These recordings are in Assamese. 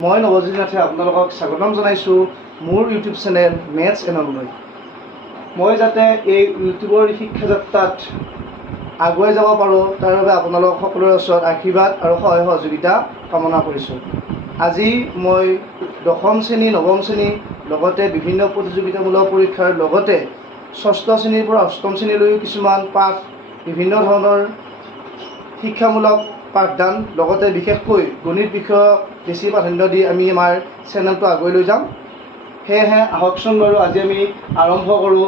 মই নৱজিৎ নাথে আপোনালোকক স্বাগতম জনাইছোঁ মোৰ ইউটিউব চেনেল মেথছ এনলৈ। মই যাতে এই ইউটিউবৰ শিক্ষা যাত্ৰাত আগুৱাই যাব পাৰোঁ তাৰ বাবে আপোনালোক সকলোৰে ওচৰত আশীৰ্বাদ আৰু সহায় সহযোগিতা কামনা কৰিছোঁ। আজি মই দশম শ্ৰেণী, নৱম শ্ৰেণী লগতে বিভিন্ন প্ৰতিযোগিতামূলক পৰীক্ষাৰ লগতে ষষ্ঠ শ্ৰেণীৰ পৰা অষ্টম শ্ৰেণীলৈও কিছুমান পাঠ, বিভিন্ন ধৰণৰ শিক্ষামূলক পাঠদান লগতে বিশেষকৈ গণিত বিষয়ক বেছি প্ৰাধান্য দি আমি আমাৰ চেনেলটো আগুৱাই লৈ যাম। সেয়েহে আহকচোন বাৰু আজি আমি আৰম্ভ কৰোঁ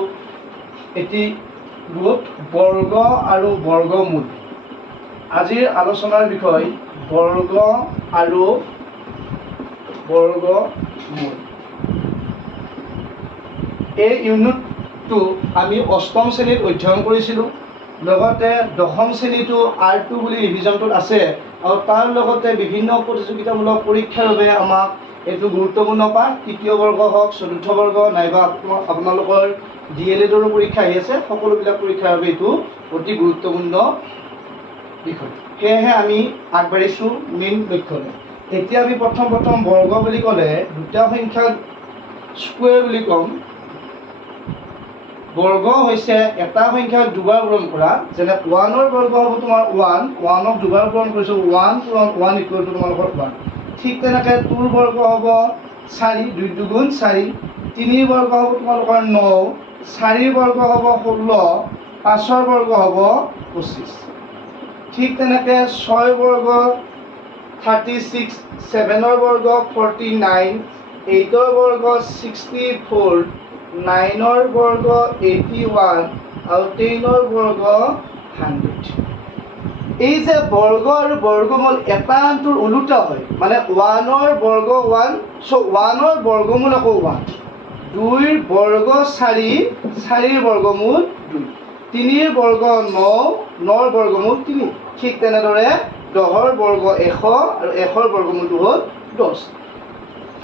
এটি ৰুট বৰ্গ আৰু বৰ্গমূল। আজিৰ আলোচনাৰ বিষয় বৰ্গ আৰু বৰ্গমূল। এই ইউনিটটো আমি অষ্টম শ্ৰেণীত অধ্যয়ন কৰিছিলোঁ। লগতে দশম শ্ৰেণীটো R2 বুলি ৰিভিজনটোত আছে আৰু তাৰ লগতে বিভিন্ন প্ৰতিযোগিতামূলক পৰীক্ষাৰ বাবে আমাক এইটো গুৰুত্বপূৰ্ণ পাঠ। তৃতীয় বৰ্গ হওক, চতুৰ্থ বৰ্গ নাইবা আপোনালোকৰ DLEDৰো পৰীক্ষা আহি আছে, সকলোবিলাক পৰীক্ষাৰ বাবে এইটো অতি গুৰুত্বপূৰ্ণ বিষয়। সেয়েহে আমি আগবাঢ়িছোঁ মেইন লক্ষ্যলৈ। এতিয়া আমি প্ৰথম বৰ্গ বুলি ক'লে দুটা সংখ্যাক স্কুৱেৰ বুলি ক'ম। বৰ্গ হৈছে এটা সংখ্যাক দুবাৰ পূৰণ কৰা, যেনে 1ৰ বৰ্গ হ'ব তোমাৰ 1ক দুবাৰ পূৰণ কৰিছোঁ, 1 পূৰণ 1 ইকুৱেল টু তোমালোকৰ 1। ঠিক তেনেকৈ 2ৰ বৰ্গ হ'ব 4, 2 দুগুণ 4, 3ৰ বৰ্গ হ'ব তোমালোকৰ 9, 4ৰ বৰ্গ হ'ব 16, 5ৰ বৰ্গ হ'ব 25। ঠিক তেনেকৈ 6ৰ বৰ্গ 36, 7ৰ বৰ্গ 49, 8ৰ বৰ্গ 64, 9ৰ বৰ্গ 81 আৰু 10ৰ বৰ্গ 100। এই যে বৰ্গ আৰু বৰ্গমূল এটা আনটোৰ ওলোটা হয়, মানে 1ৰ বৰ্গ 1, চ' 1ৰ বৰ্গমূল আকৌ 1, 2ৰ বৰ্গ 4, 4ৰ বৰ্গমূল 2, 3ৰ বৰ্গ 9, 9ৰ বৰ্গমূল 3। ঠিক তেনেদৰে 10ৰ বৰ্গ 100 আৰু 100ৰ বৰ্গমূলটো হ'ল 10।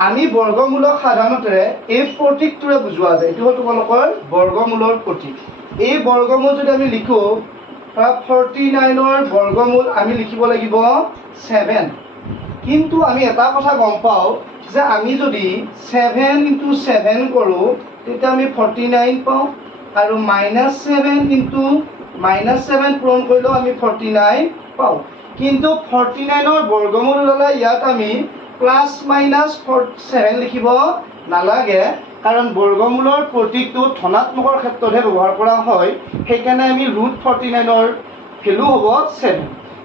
আমি বৰ্গমূলক সাধাৰণতে এই প্ৰতীকটোৰে বুজোৱা যায়। এইটো হ'ল তোমালোকৰ বৰ্গমূলৰ প্ৰতীক। এই বৰ্গমূল যদি আমি লিখোঁ, 49ৰ বৰ্গমূল আমি লিখিব লাগিব 7। কিন্তু আমি এটা কথা গম পাওঁ যে আমি যদি 7 × 7 কৰোঁ তেতিয়া আমি 49 পাওঁ, আৰু -7 × -7 পূৰণ কৰিলেও আমি 49 পাওঁ। কিন্তু 49ৰ বৰ্গমূল ল'লে ইয়াত আমি +-7 লিখিব নালাগে, কাৰণ বৰ্গমূলৰ প্ৰতীকটো ধনাত্মকৰ ক্ষেত্ৰতহে ব্যৱহাৰ কৰা হয়। সেইকাৰণে আমি √49ৰ ভেলু হ'ব 7।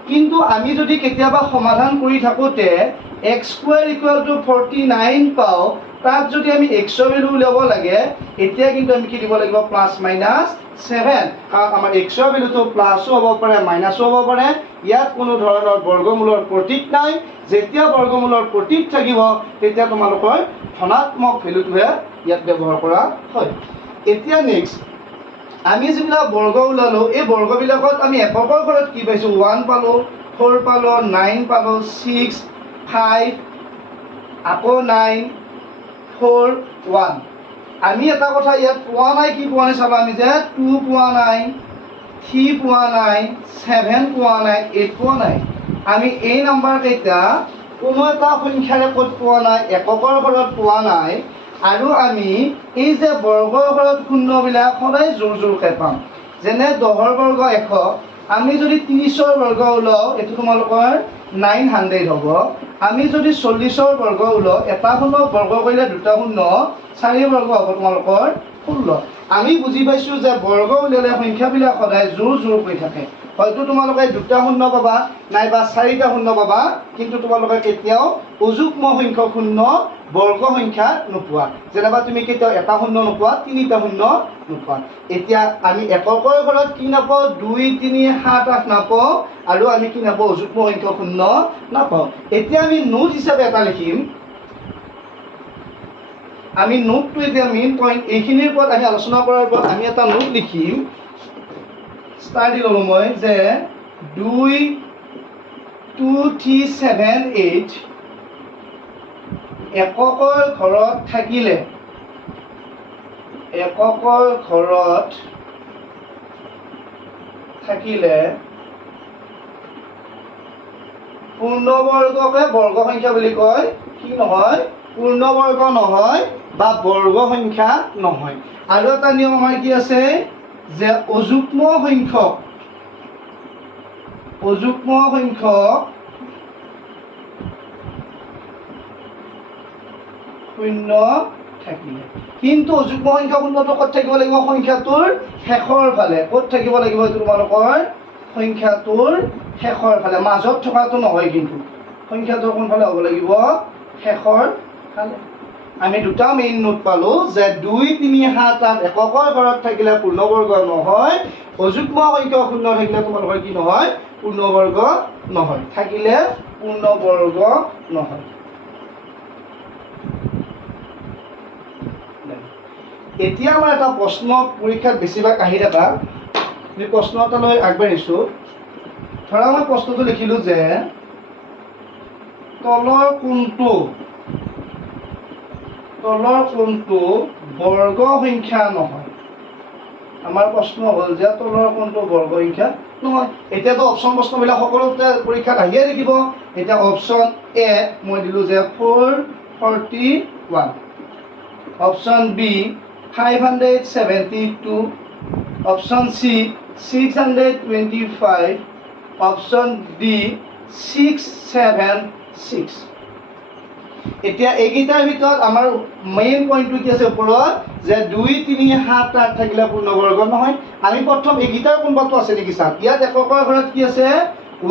কিন্তু আমি যদি কেতিয়াবা সমাধান কৰি থাকোঁতে x² = 49 পাওঁ, তাত যদি আমি x ৰ ভেলু উলিয়াব লাগে, এতিয়া কিন্তু আমি কি দিব লাগিব +-7, কাৰণ আমাৰ x ৰ ভেলুটো প্লাছো হ'ব পাৰে, মাইনাছো হ'ব পাৰে। ইয়াত কোনো ধৰণৰ বৰ্গমূলৰ প্ৰতীক নাই। যেতিয়া বৰ্গমূলৰ প্ৰতীক থাকিব তেতিয়া তোমালোকৰ ধনাত্মক ভেলুটোহে ইয়াত ব্যৱহাৰ কৰা হয়। এতিয়া নেক্সট আমি যিবিলাক বৰ্গ ওলালোঁ, এই বৰ্গবিলাকত আমি এককৰ ঘৰত কি পাইছোঁ? 1 পালোঁ, 4 পালোঁ, 9 পালোঁ, 6, 5, আকৌ 9, 4, 1। আমি এটা কথা ইয়াত পোৱা নাই, কি পোৱা নাই চাবা, আমি যে 2 পোৱা নাই, 3 পোৱা নাই, 7 পোৱা নাই, 8 পোৱা নাই। আমি এই নাম্বাৰ কেইটা কোনো এটা সংখ্যাৰে ক'ত পোৱা নাই? এককৰ ঘৰত পোৱা নাই। আৰু আমি এই যে বৰ্গৰ ঘৰত শূন্যবিলাক সদায় জোৰকৈ পাম। যেনে 10ৰ বৰ্গ 100, আমি যদি 30ৰ বৰ্গ ওলাওঁ এইটো তোমালোকৰ 900 হ'ব। আমি যদি 40ৰ বৰ্গ ওলাওঁ, এটা শূন্যক বৰ্গ কৰিলে দুটা শূন্য, 4 বৰ্গ হ'ব তোমালোকৰ 16। আমি বুজি পাইছোঁ যে বৰ্গ উলিয়ালে সংখ্যাবিলাক সদায় জোৰকৈ থাকে। হয়তো তোমালোকে দুটা শূন্য পাবা নাইবা 4টা শূন্য পাবা, কিন্তু তোমালোকে কেতিয়াও অযুগ্ম সংখ্যক শূন্য বৰ্গ সংখ্যা নোপোৱা। যেনিবা তুমি কেতিয়াও এটা শূন্য নোপোৱা, 3টা শূন্য নোপোৱা। এতিয়া আমি এককৰ ঘৰত কি নাপাওঁ? 2, 3, 7, 8 নাপাওঁ, আৰু আমি কি নাপাওঁ? অযুগ্ম সংখ্যক শূন্য নাপাওঁ। এতিয়া আমি নোট হিচাপে এটা লিখিম। আমি নোটটো এতিয়া মেইন পইণ্ট এইখিনিৰ ওপৰত আমি আলোচনা কৰাৰ ওপৰত আমি এটা নোট লিখিম। ষ্টাৰ দি ল'লোঁ মই যে 2, 2, 3, 7, 8 এককৰ ঘৰত থাকিলে পূৰ্ণবৰ্গকে বৰ্গ সংখ্যা বুলি কয়। কি কি নহয় পূৰ্ণবৰ্গ নহয় বা বৰ্গ সংখ্যা নহয়। আৰু এটা নিয়ম আমাৰ কি আছে যে অযুগ্ম সংখ্যক শূন্য থাকিলে, কিন্তু অযুগ্ম সংখ্যক শূন্যটো ক'ত থাকিব লাগিব? সংখ্যাটোৰ শেষৰ ফালে। ক'ত থাকিব লাগিব এইটো তোমালোকৰ? সংখ্যাটোৰ শেষৰ ফালে, মাজত থকাটো নহয়। কিন্তু সংখ্যাটোৰ কোনফালে হ'ব লাগিব? শেষৰ ফালে। আমি দুটা মেইন নোট পালো যে 2, 3, 7, 8 এককৰ ঘৰত থাকিলে পূৰ্ণবৰ্গ নহয়, অযুগ্ম সংখ্যক শূন্য থাকিলে তোমালোকৰ কি নহয়? পূৰ্ণবৰ্গ নহয়, থাকিলে পূৰ্ণবৰ্গ নহয়। এতিয়া আমাৰ এটা প্ৰশ্ন পৰীক্ষাত বেছিভাগ আহি থকা, আমি প্ৰশ্ন এটা লৈ আগবাঢ়িছোঁ। ধৰা মই প্ৰশ্নটো লিখিলো যে তলৰ কোনটো বৰ্গ সংখ্যা নহয়? আমাৰ প্ৰশ্ন হ'ল যে তলৰ কোনটো বৰ্গ সংখ্যা নহয়। এতিয়াতো অপশ্যন প্ৰশ্নবিলাক সকলোতে পৰীক্ষাত আহিয়ে থাকিব। এতিয়া অপশ্যন এ মই দিলোঁ যে 441, option B 572, option C 625, option D 676। এতিয়া এইকেইটাৰ ভিতৰত আমাৰ মেইন পইণ্টটো কি আছে ওপৰত? যে 2, 3, 7, 8 থাকিলে পূৰ্ণবৰ্গ নহয়। আমি প্ৰথম এইকেইটাৰ কোনোবাটো আছে নেকি চাম। ইয়াত এককৰ ঘৰত কি আছে?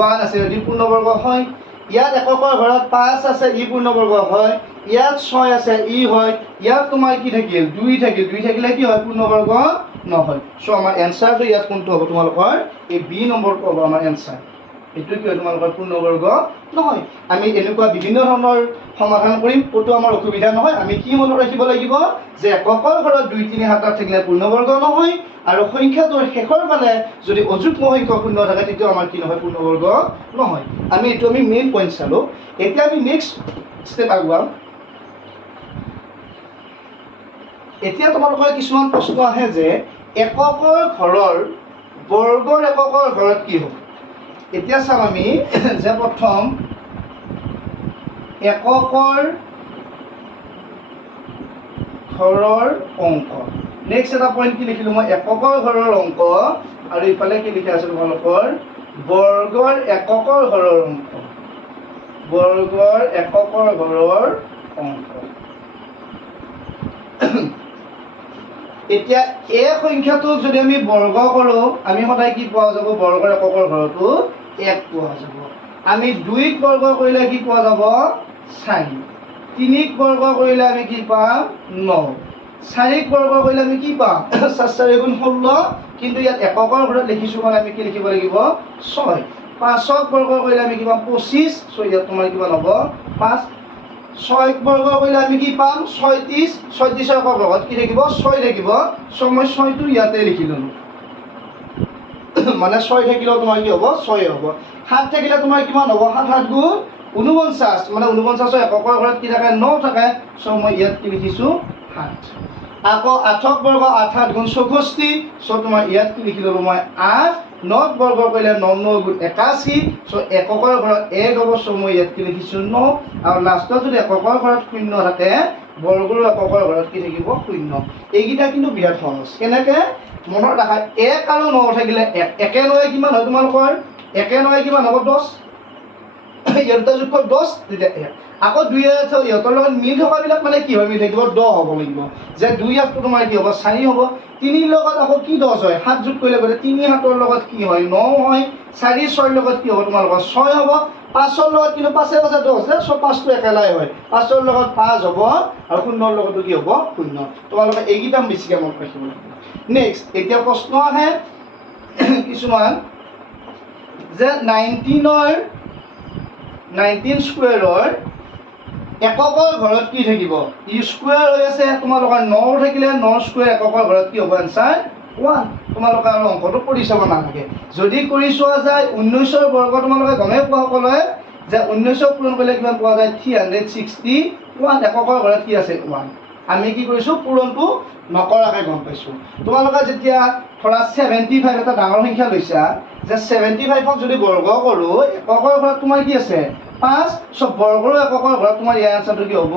1 আছে, যদি পূৰ্ণবৰ্গ হয়। ইয়াত এককৰ ঘৰত 5 আছে, ই পূৰ্ণবৰ্গ হয়। ইয়াত 6 আছে, ই হয়। ইয়াত তোমাৰ কি থাকিল? 2 থাকিল, 2 থাকিলে কি হয়? পূৰ্ণবৰ্গ নহয়। চ' আমাৰ এনচাৰটো ইয়াত কোনটো হ'ব? তোমালোকৰ এই বি নম্বৰটো হ'ব আমাৰ এনচাৰ। এইটো কি হয়? তোমালোকৰ পূৰ্ণবৰ্গ নহয়। আমি এনেকুৱা বিভিন্ন ধৰণৰ সমাধান কৰিম, ক'তো আমাৰ অসুবিধা নহয়। আমি কি মনত ৰাখিব লাগিব? যে এককৰ ঘৰত 2, 3, 7, 8 থাকিলে পূৰ্ণবৰ্গ নহয়, আৰু সংখ্যাটোৰ শেষৰ ফালে যদি অযুগ্ম সংখ্যক শূন্য থাকে তেতিয়া আমাৰ কি নহয়? পূৰ্ণবৰ্গ নহয়। এইটো আমি মেইন পইণ্ট চালোঁ। এতিয়া আমি নেক্সট ষ্টেপ আগুৱাম। এতিয়া তোমালোকৰ কিছুমান প্ৰশ্ন আহে যে এককৰ ঘৰৰ বৰ্গৰ এককৰ ঘৰত কি হ'ব? এতিয়া চাম আমি যে প্ৰথম এককৰ ঘৰৰ অংক। নেক্সট এটা পইণ্ট কি লিখিলোঁ মই? এককৰ ঘৰৰ অংক, আৰু ইফালে কি লিখা আছে তোমালোকৰ? বৰ্গৰ এককৰ ঘৰৰ অংক। বৰ্গৰ এককৰ ঘৰৰ অংক। এতিয়া এই সংখ্যাটোক যদি আমি বৰ্গ কৰোঁ, আমি সদায় কি পোৱা যাব? বৰ্গৰ এককৰ ঘৰতো 1 পোৱা যাব। আমি 2ক বৰ্গ কৰিলে কি পোৱা যাব? 4। 3ক বৰ্গ কৰিলে আমি কি পাম? 9। 4ক বৰ্গ কৰিলে আমি কি পাম? 4 4 গুণ 16, কিন্তু ইয়াত এককৰ ঘৰত লিখিছোঁ মানে আমি কি লিখিব লাগিব? 6। 5ক বৰ্গ কৰিলে আমি কি পাম? 25। চ' ইয়াত তোমাৰ কিমান হ'ব? 5। 6ক বৰ্গ কৰিলে আমি কি পাম? 36। 36ৰ একৰ ঘৰত কি থাকিব? 6 থাকিব। চ' মই 6টো ইয়াতে লিখি ল'লোঁ। মানে 6 থাকিলেও তোমাৰ কি হ'ব? 6 হ'ব। 7 থাকিলে তোমাৰ কিমান হ'ব? 7 7 গুণ 49, মানে 49ৰ এককৰ ঘৰত কি থাকে? 9 থাকে। চ' মই ইয়াত কি লিখিছোঁ? 7। আকৌ 8ক বৰ্গ 8 7 গুণ 64, চ' তোমাৰ ইয়াত কি লিখি ল'লোঁ মই? 8। 9ক বৰ্গ কৰিলে 9 9 গুণ 81, চ' এককৰ ঘৰত 1 হ'ব। চ' মই ইয়াত কি লিখিছোঁ? 9। আৰু লাষ্টত যদি এককৰ ঘৰত 0 থাকে, বৰ্গৰ এককৰ ঘৰত কি থাকিব? 0। এইকেইটা কিন্তু বিৰাট সহজ। কেনেকৈ মনত ৰাখা? 1 আৰু 9 থাকিলে 1। 1 9 কিমান হয় তোমালোকৰ? 1 9 কিমান হ'ব? 10। ইয়াৰ দুটা যোগ 10, তেতিয়া 1। আকৌ 2 ইহঁতৰ লগত মিল থকাবিলাক মানে কি হয়? মিল থাকিব 10 হ'ব লাগিব। যে 2 8টো তোমাৰ কি হ'ব? 4 হ'ব। 3ৰ লগত আকৌ কি 10 হয়? 7 যোগ কৰিলে গ'লে 3 7ৰ লগত কি হয়? 9 হয়। 4 6ৰ লগত কি হ'ব? তোমালোকৰ 6 হ'ব। 5ৰ লগত কিন্তু 5 5 10 যে, চ' 5টো একেলাই হয়। 5ৰ লগত 5 হ'ব, আৰু 0ৰ লগতো কি হ'ব? 0। তোমালোকে এইকেইটা বেছিকৈ মনত ৰাখিব লাগিব। নেক্সট এতিয়া প্ৰশ্ন আহে কিছুমান যে 19 স্কুৱেৰৰ এককৰ ঘৰত কি থাকিব? ই স্কুৱেৰ হৈ আছে। তোমালোকৰ 9 থাকিলে 9 স্কুৱেৰ এককৰ ঘৰত কি হ'ব? এনচাৰ 1। তোমালোকে আৰু অংকটো কৰি চাব নালাগে। যদি কৰি চোৱা যায় 19ৰ বৰ্গ তোমালোকে গমেই পোৱা সকলোৱে যে 19ক পূৰণ কৰিলে কিমান পোৱা যায়? 361। এককৰ ঘৰত কি আছে? 1। আমি কি কৰিছোঁ? পূৰণটো নকৰাকৈ গম পাইছোঁ। তোমালোকে যেতিয়া ধৰা 75 এটা ডাঙৰ সংখ্যা লৈছা, যে 75ক যদি বৰ্গ কৰোঁ, এককৰ ঘৰত তোমাৰ কি আছে? 5 সব বৰ্গৰ এককৰ ঘৰত তোমাৰ ইয়াৰ আনসাৰটো কি হ'ব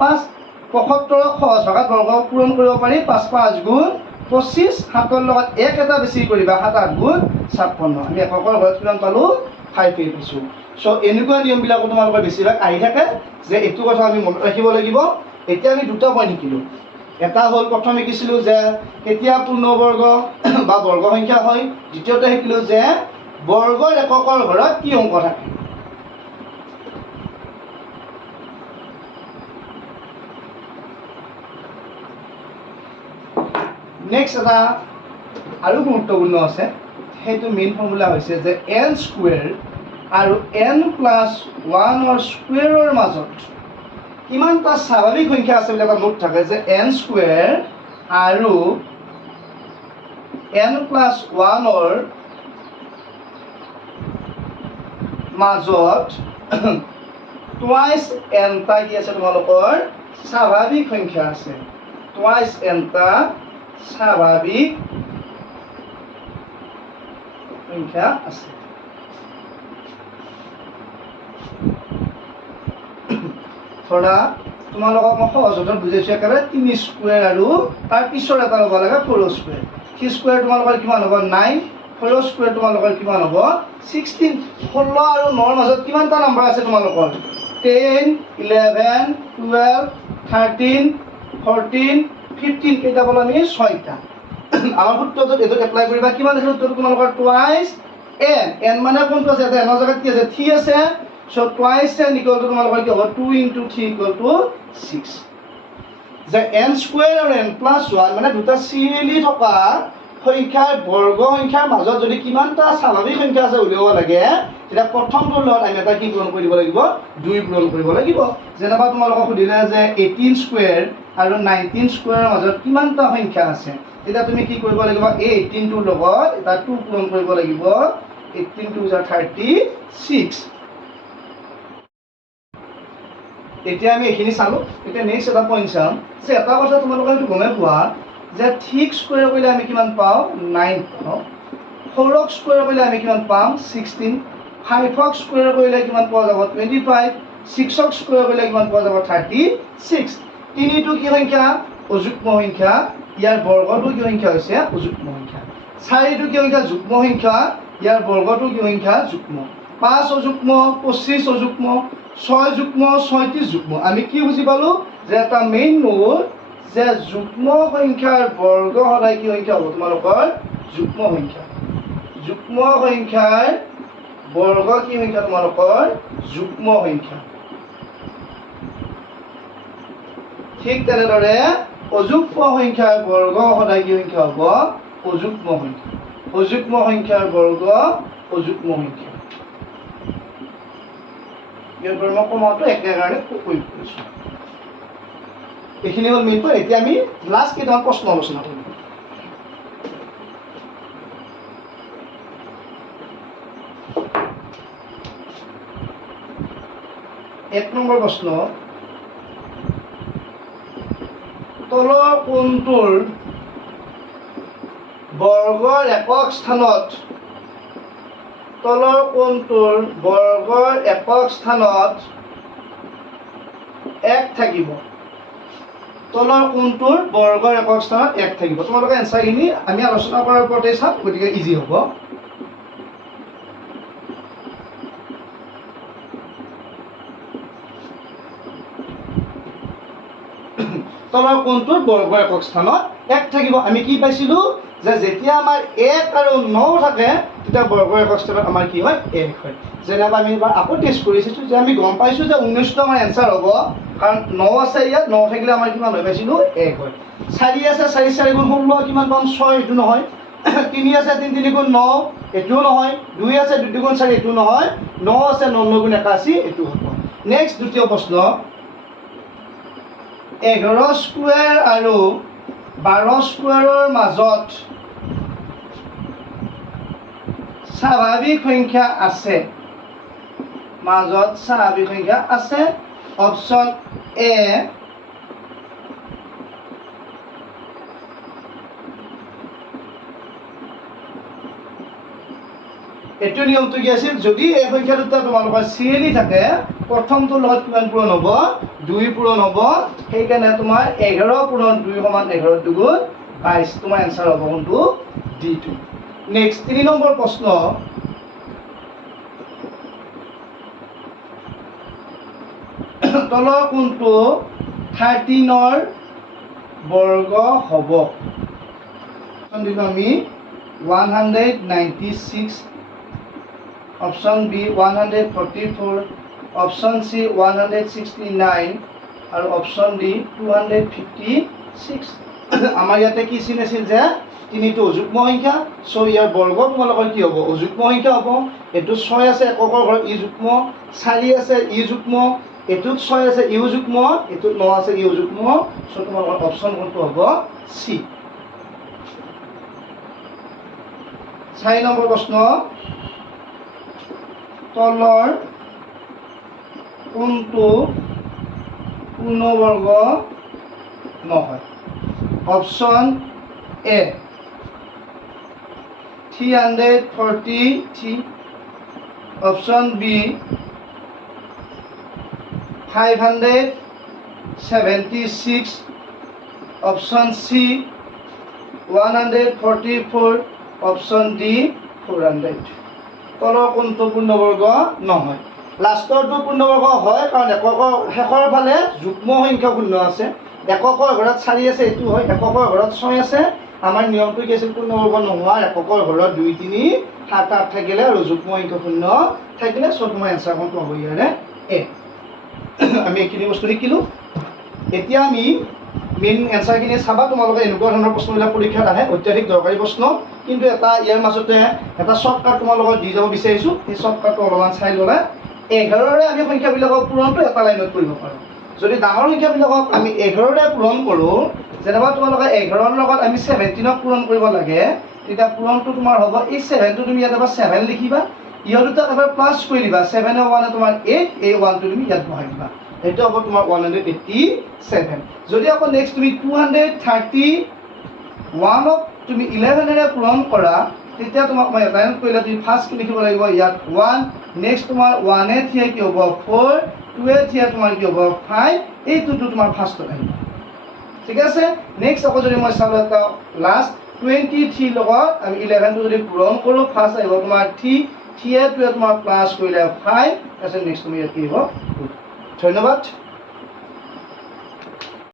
5 75 সহজ ভাষাত বৰ্গ পূৰণ কৰিব পাৰি 5 5 গুণ 25 7 ৰ লগত 1 এটা বেছি কৰিবা 7 8 গুণ 56 আমি এককৰ ঘৰত কিমান পালো 5 পাইছো সো এনেকুৱা নিয়মবিলাকো তোমালোকৰ বেছিভাগ আহি থাকে যে এইটো কথা আমি মনত ৰাখিব লাগিব এতিয়া আমি দুটা পইণ্ট শিকিলো এটা হ'ল প্ৰথম শিকিছিলো যে কেতিয়া পূৰ্ণবৰ্গ বা বৰ্গ সংখ্যা হয় দ্বিতীয়তে শিকিলো যে বৰ্গৰ এককৰ ঘৰত কি অংক থাকে নেক্সট এটা আৰু গুৰুত্বপূৰ্ণ আছে সেইটো মেইন ফৰ্মুলা হৈছে যে n স্কোয়াৰ আৰু n প্লাস 1 ৰ স্কোয়াৰৰ মাজত কিমানটা স্বাভাৱিক সংখ্যা আছে বুলি এটা নোট থাকে যে n স্কোয়াৰ আৰু n প্লাস 1 ৰ মাজত টুৱাইস n টা কি আছে তোমালোকৰ স্বাভাৱিক সংখ্যা আছে টুৱাইস n টা স্বাভাৱিক সংখ্যা আছে ধৰা তোমালোকক মই সহজতে বুজাইছো একেবাৰে 3 স্কোয়াৰ আৰু তাৰ পিছৰ এটা ল'ব লাগে 4 স্কোয়াৰ 3 স্কোয়াৰ তোমালোকৰ কিমান হ'ব 9 4 স্কোয়াৰ তোমালোকৰ কিমান হ'ব 16 16 আৰু 9 ৰ মাজত কিমানটা নম্বৰ আছে তোমালোকৰ 10 11 12 13 14 15 কেইটা বল আমি 6টা আমাৰ সূত্ৰটো এটো এপ্লাই কৰিবা কিমান আছে সূত্ৰটো তোমালোকৰ টুৱাইস n n মানে কোনটো আছে এটা n ৰ জায়গাত কি আছে 3 আছে so twice n equal to তোমালোকৰ কি হ'ব 2 * 3 ইকুয়াল টু 6 যে n স্কয়াৰ আৰু n প্লাস 1 মানে দুটা সিৰিয়েলি থকা সংখ্যাৰ বৰ্গ সংখ্যাৰ মাজত যদি কিমানটা স্বাভাৱিক সংখ্যা আছে উলিয়াব লাগে তেতিয়া প্ৰথমটোৰ লগত আমি এটা কি পূৰণ কৰিব লাগিব 2 পূৰণ কৰিব লাগিব যেনেবা তোমালোকক সুধিলে যে 18 স্কয়াৰ আৰু 19 স্কয়াৰৰ মাজত কিমানটা সংখ্যা আছে তেতিয়া তুমি কি কৰিব লাগিব এই 18 টোৰ লগত এটা 2 পূৰণ কৰিব লাগিব 18 2 36 এতিয়া আমি এখিনি চালো এতিয়া নেক্সট এটা পইণ্ট চাম যে এটা কথা তোমালোকে একটু গমে পোৱা যে 3 স্কয়াৰ কৰিলে আমি কিমান পাও 9 পাও 4 স্কয়াৰ কৰিলে আমি কিমান পাম 16 5 স্কয়াৰ কৰিলে কিমান পোৱা যাব 25 6 স্কয়াৰ কৰিলে কিমান পোৱা যাব 36 তিনিটো কি সংখ্যা অযুগ্ম সংখ্যা ইয়াৰ বৰ্গটো কি সংখ্যা হৈছে অযুগ্ম সংখ্যা 4টো কি সংখ্যা যুগ্ম সংখ্যা ইয়াৰ বৰ্গটো কি সংখ্যা যুগ্ম 5 অযুগ্ম 25 অযুগ্ম 6 যুগ্ম 37 যুগ্ম আমি কি বুজি পালো যে এটা মেইন নোট যে যুগ্ম সংখ্যাৰ বৰ্গ সদায় কি সংখ্যা হ'ব তোমালোকৰ যুগ্ম সংখ্যা যুগ্ম সংখ্যাৰ বৰ্গ কি সংখ্যা তোমালোকৰ যুগ্ম সংখ্যা ঠিক তেনেদৰে অযুগ্ম সংখ্যাৰ বৰ্গ সদায় কি সংখ্যা হ'ব অযুগ্ম সংখ্যা অযুগ্ম সংখ্যাৰ বৰ্গ অযুগ্ম সংখ্যা ইয়াৰ পৰা মই কমাটো একেবাৰে কৈ কৰিছো এইখিনি হ'ল মেইন পইণ্ট এতিয়া আমি লাষ্ট কেইটামান প্ৰশ্ন আলোচনা কৰিম এক নম্বৰ প্ৰশ্ন তলৰ কোণটোৰ বৰ্গৰ একক স্থানত তলৰ কোণটোৰ বৰ্গৰ একক স্থানত 1 থাকিব তলৰ কোণটোৰ বৰ্গৰ একক স্থানত 1 থাকিব তোমালোকে এনসাৰখিনি আমি আলোচনা কৰাৰ ওপৰতে চাম গতিকে ইজি হ'ব তলৰ কোণটোৰ বৰ্গৰ একক স্থানত 1 থাকিব আমি কি পাইছিলো যে যেতিয়া আমাৰ 1 আৰু 9 থাকে তেতিয়া বৰ্গৰ একক স্থানত আমাৰ কি হয় 1 হয় যেনেবা আমি এবাৰ আকৌ টেষ্ট কৰিছো যে আমি গম পাইছো যে 19 টো আমাৰ এনসাৰ হ'ব কাৰণ 9 আছে ইয়াত 9 থাকিলে আমাৰ কিমান হৈ পাইছিলো 1 হয় 4 আছে 4 4 গুণ 16 কিমান পাম 6 এটো নহয় 3 আছে 3 3 গুণ 9 এটোও নহয় 2 আছে 2 গুণ 4 এটো নহয় 9 আছে 9 9 গুণ 81 এটো হ'ব নেক্সট দ্বিতীয় প্ৰশ্ন 11 স্কয়াৰ আৰু 12 স্কয়াৰৰ মাজত স্বাভাৱিক সংখ্যা আছে মাজত স্বাভাৱিক সংখ্যা আছে অপচন এ এইটো নিয়মটো কি আছিল যদি এই সংখ্যা দুটা তোমালোকৰ চিৰিয়েলি থাকে প্ৰথমটোৰ লগত কিমান পূৰণ হ'ব 2 পূৰণ হ'ব সেইকাৰণে তোমাৰ 11 পূৰণ 2 সমান 11 দুগুণ 22 তোমাৰ এনসাৰ হ'ব কোনটো D2 নেক্সট 3 নম্বৰ প্ৰশ্ন তলৰ কোনটো 13 ৰ বৰ্গ হ'ব দিলো আমি 196 অপশন বি 144 অপশন সি 169 আৰু অপশন ডি 256 আমাৰ ইয়াতে কি চিন আছিল যে তিনিটো অযুগ্ম সংখ্যা সো ইয়াৰ বৰ্গ তোমালোকৰ কি হ'ব অযুগ্ম সংখ্যা হ'ব এটো 6 আছে এককৰ ঘৰত ই যুগ্ম 4 আছে ই যুগ্ম এটোত 6 আছে ই যুগ্ম এটোত 9 আছে ই যুগ্ম সো তোমালোকৰ অপশন কোনটো হ'ব সি 4 নম্বৰ প্ৰশ্ন তলৰ কোনটো পূৰ্ণবৰ্গ নহয় option A 343 option B 576 option C 144 option D 400 তলৰ কোনটো পূৰ্ণবৰ্গ নহয় লাষ্টৰটো পূৰ্ণবৰ্গ হয় কাৰণ এককৰ শেষৰ ফালে যুগ্ম সংখ্যা শূন্য আছে এককৰ ঘৰত 4 আছে এটো হয় এককৰ ঘৰত 6 আছে আমাৰ নিয়মটো কি আছিল পূৰ্ণবৰ্গ নোহোৱাৰ এককৰ ঘৰত 2 3 7 8 থাকিলে আৰু যুগ্ম সংখ্যা শূন্য থাকিলে সো তোমাৰ এনসাৰ কোনটো হ'ব ইয়াৰে এ আমি এইখিনি বস্তু লিখিলো এতিয়া আমি মেইন এনসাৰখিনি চাবা তোমালোকে এনেকুৱা ধৰণৰ প্ৰশ্নবিলাক পৰীক্ষাত আহে অত্যাধিক দৰকাৰী প্ৰশ্ন কিন্তু এটা ইয়াৰ মাজতে এটা শৰ্টকাট তোমালোকক দি যাব বিচাৰিছো এই শৰ্টকাটটো অলপমান চাই ল'লে 11 ৰে আমি সংখ্যাবিলাকক পূৰণটো এটা লাইনত কৰিব পাৰো যদি ডাঙৰ সংখ্যাবিলাকক আমি 11 ৰে পূৰণ কৰো যেনেবা তোমালোকে 11 ৰ লগত আমি 17 ক পূৰণ কৰিব লাগে তেতিয়া পূৰণটো তোমাৰ হ'ব এই 7 টো তুমি ইয়াত এবাৰ 7 লিখিবা ইয়াৰ দুটা এবাৰ প্লাস কৰি দিবা 7 ৰ 1 তোমাৰ 8 এই 1 টো তুমি ইয়াত বহাই দিবা এটা হ'ব তোমাৰ 187 যদি আকৌ নেক্সট তুমি 231 ক তুমি 11 ৰে পূৰণ কৰা তেতিয়া তোমাক মই লাইনত কৰিলে তুমি ফাৰ্স্ট কি লিখিব লাগিব ইয়াত 1 নেক্সট তোমাৰ 1 এ থিয়া কি হ'ব 4 2 এ থিয়া তোমাৰ কি হ'ব 5 এইটো তোমাৰ ফাৰ্স্টত আহিব ঠিক আছে নেক্সট আকৌ যদি মই চালো এটা লাষ্ট 23 লগত আমি 11 টো যদি পূৰণ কৰো ফাৰ্স্ট আহিব তোমাৰ 3 3 এ তোমাৰ প্লাস কৰিলে 5 তাৰপিছত নেক্সট তুমি ইয়াত কি হ'ব ধন্যবাদ